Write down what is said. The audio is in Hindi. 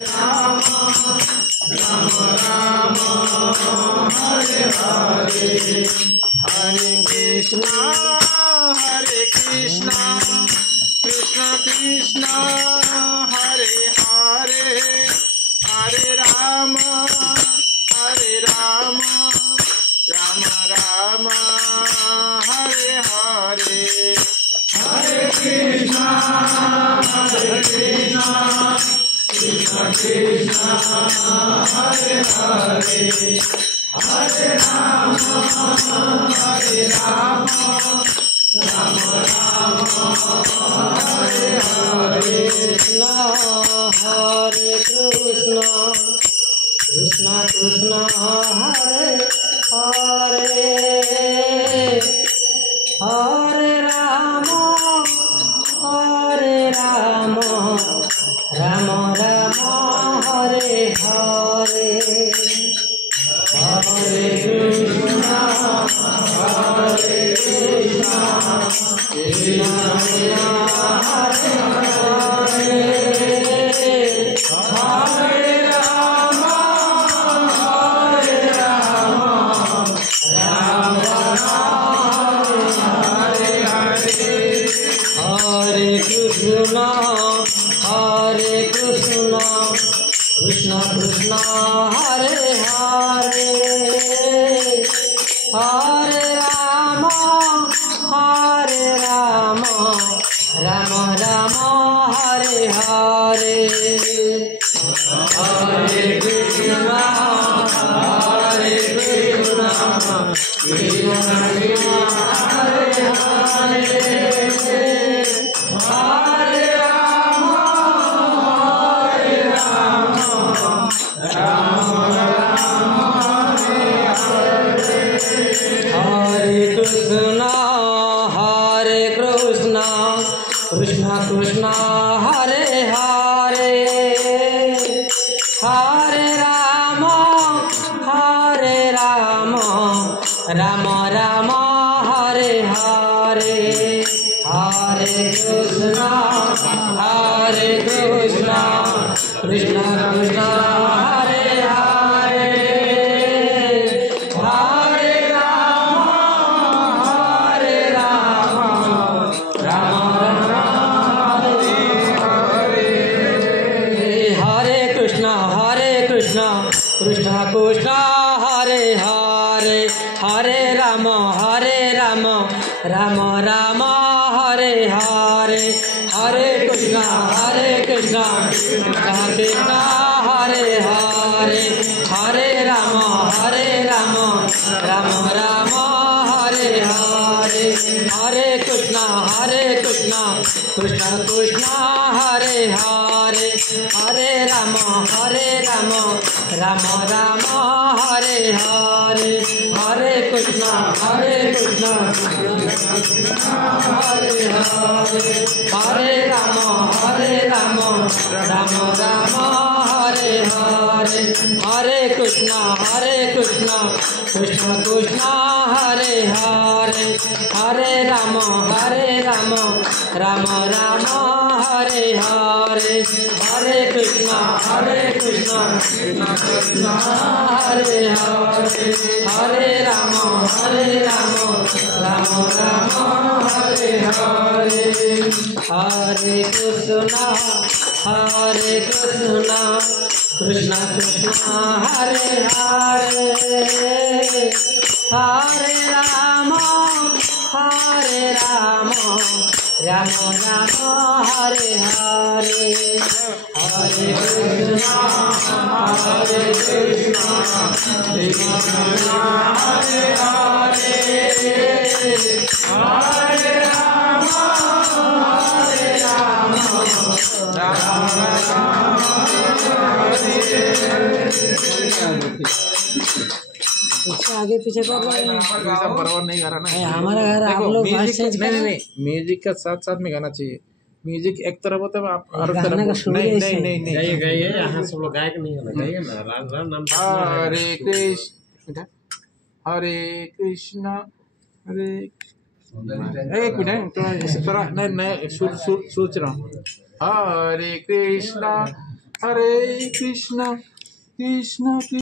राम राम राम हरे हरे हरे कृष्णा कृष्ण कृष्ण हरे हरे हरे राम राम राम हरे हरे हरे कृष्णा कृष्ण कृष्ण हरे हरे हरे राम राम राम हरे हरे हरे कृष्ण कृष्ण कृष्ण हरे हरे हरे राम राम राम हरे हरे हरे कृष्ण कृष्ण कृष्ण हरे हरे हरे राम राम हरे हरे हरे कृष्ण कृष्ण कृष्ण हरे हरे हरे राम राम राम हरे हरे हरे कृष्ण कृष्ण कृष्ण हरे हरे हरे राम राम हरे कृष्ण कृष्ण कृष्ण हरे हरे हरे राम राम राम हरे हरे हरे कृष्ण कृष्ण कृष्ण हरे हरे हरे राम राम हरे कृष्ण कृष्ण कृष्ण हरे हरे हरे राम राम राम हरे हरे हरे कृष्ण कृष्ण कृष्ण हरे हरे हरे राम राम राम हरे हरे हरे कृष्ण कृष्ण कृष्ण हरे हरे हरे राम राम राम हरे हरे हरे कृष्ण कृष्ण हरे हरे हरे राम राम राम हरे हरे हरे कृष्ण कृष्ण कृष्ण हरे हरे हरे राम राम राम हरे हरे हरे कृष्ण कृष्ण हरे हरे हरे राम राम राम हरे हरे हरे कृष्ण कृष्ण कृष्ण हरे हरे हरे राम राम राम हरे हरे हरे कृष्ण कृष्ण हरे हरे हरे राम इससे आगे पीछे कर रहे हैं बराबर नहीं गा रहा ना हमारा घर आप लोग नहीं म्यूजिक का साथ साथ में गाना चाहिए। म्यूजिक एक तरफ होता है आप हर तरफ नहीं गाइए यहाँ सब लोग गायक नहीं होना गाइए ना राम नाम हरे कृष्ण हरे एक मिनट थोड़ा नहीं सोच रहा हूँ। हरे कृष्णा हरे कृष्ण कृष्ण कृष्ण